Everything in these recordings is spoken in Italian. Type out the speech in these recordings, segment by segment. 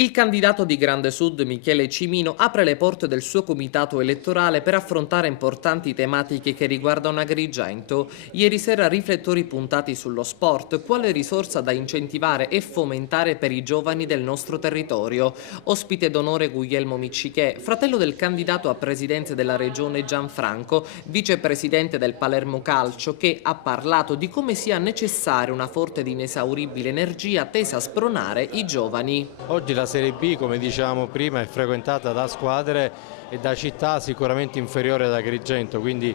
Il candidato di Grande Sud Michele Cimino apre le porte del suo comitato elettorale per affrontare importanti tematiche che riguardano Agrigento. Ieri sera riflettori puntati sullo sport, quale risorsa da incentivare e fomentare per i giovani del nostro territorio. Ospite d'onore Guglielmo Miccichè, fratello del candidato a presidente della regione Gianfranco, vicepresidente del Palermo Calcio, che ha parlato di come sia necessaria una forte ed inesauribile energia tesa a spronare i giovani. Oggi la Serie B, come dicevamo prima, è frequentata da squadre e da città sicuramente inferiori ad Agrigento, quindi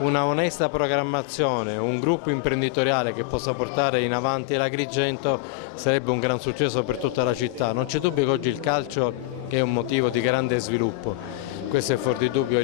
una onesta programmazione, un gruppo imprenditoriale che possa portare in avanti l'Agrigento sarebbe un gran successo per tutta la città. Non c'è dubbio che oggi il calcio è un motivo di grande sviluppo, questo è fuori di dubbio.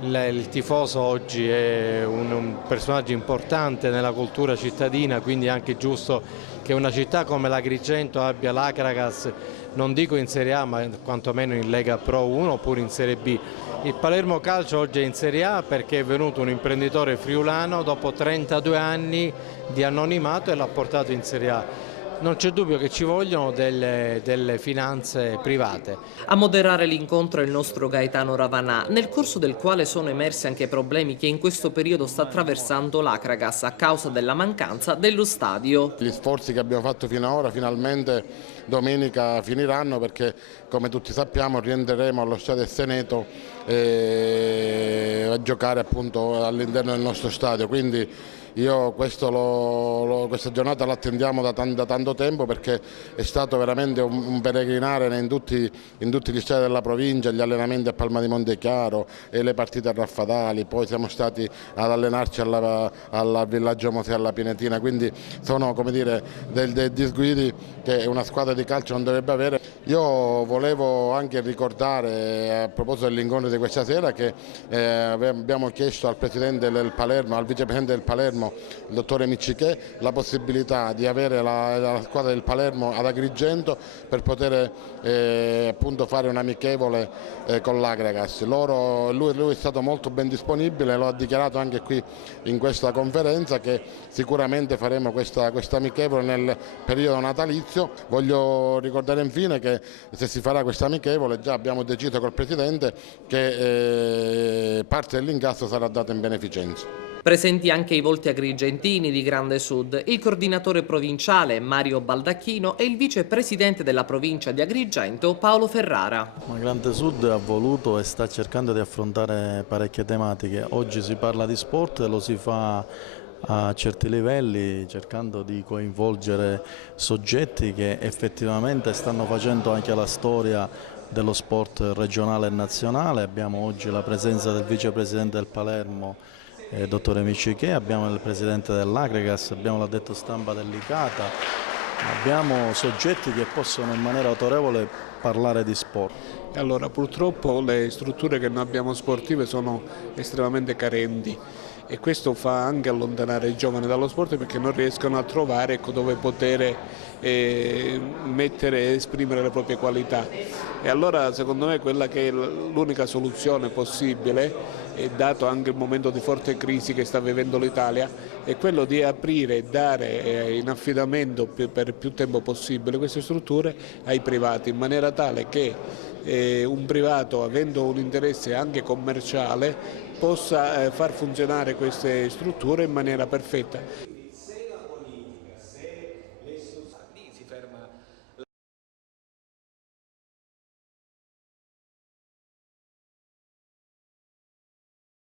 Il tifoso oggi è un personaggio importante nella cultura cittadina, quindi è anche giusto che una città come l'Agrigento abbia l'Acragas, non dico in Serie A, ma quantomeno in Lega Pro 1 oppure in Serie B. Il Palermo Calcio oggi è in Serie A perché è venuto un imprenditore friulano dopo 32 anni di anonimato e l'ha portato in Serie A. Non c'è dubbio che ci vogliono delle finanze private. A moderare l'incontro è il nostro Gaetano Ravanà, nel corso del quale sono emersi anche problemi che in questo periodo sta attraversando l'Acragas a causa della mancanza dello stadio. Gli sforzi che abbiamo fatto fino ad ora finalmente domenica finiranno perché, come tutti sappiamo, rientreremo allo stadio Seneto a giocare appunto all'interno del nostro stadio. Quindi io questa giornata l'attendiamo da tanto tempo perché è stato veramente un peregrinare in tutti gli stadi della provincia, gli allenamenti a Palma di Montechiaro e le partite a Raffadali, poi siamo stati ad allenarci al Villaggio Mosè alla Pinetina, quindi sono, come dire, dei disguidi che una squadra di calcio non dovrebbe avere. Io volevo anche ricordare, a proposito dell'incontro di questa sera, che abbiamo chiesto al presidente del Palermo, al vicepresidente del Palermo, il dottore Miccichè, la possibilità di avere la squadra del Palermo ad Agrigento per poter appunto fare un amichevole con l'Agragas. Lui è stato molto ben disponibile, lo ha dichiarato anche qui in questa conferenza, che sicuramente faremo questa amichevole nel periodo natalizio. Voglio ricordare infine che se si farà questa amichevole già abbiamo deciso col presidente che parte dell'incasso sarà data in beneficenza. Presenti anche i volti agrigentini di Grande Sud, il coordinatore provinciale Mario Baldacchino e il vicepresidente della provincia di Agrigento Paolo Ferrara. Ma Grande Sud ha voluto e sta cercando di affrontare parecchie tematiche. Oggi si parla di sport e lo si fa a certi livelli, cercando di coinvolgere soggetti che effettivamente stanno facendo anche la storia dello sport regionale e nazionale. Abbiamo oggi la presenza del vicepresidente del Palermo, dottore Miccichè, abbiamo il presidente dell'Acragas, abbiamo l'addetto stampa dell'Icata, abbiamo soggetti che possono in maniera autorevole parlare di sport. Allora, purtroppo le strutture che noi abbiamo sportive sono estremamente carenti e questo fa anche allontanare i giovani dallo sport perché non riescono a trovare dove poter mettere e esprimere le proprie qualità. E allora secondo me quella che è l'unica soluzione possibile, e dato anche il momento di forte crisi che sta vivendo l'Italia, è quello di aprire e dare in affidamento per più tempo possibile queste strutture ai privati, in maniera tale che un privato, avendo un interesse anche commerciale, possa far funzionare queste strutture in maniera perfetta.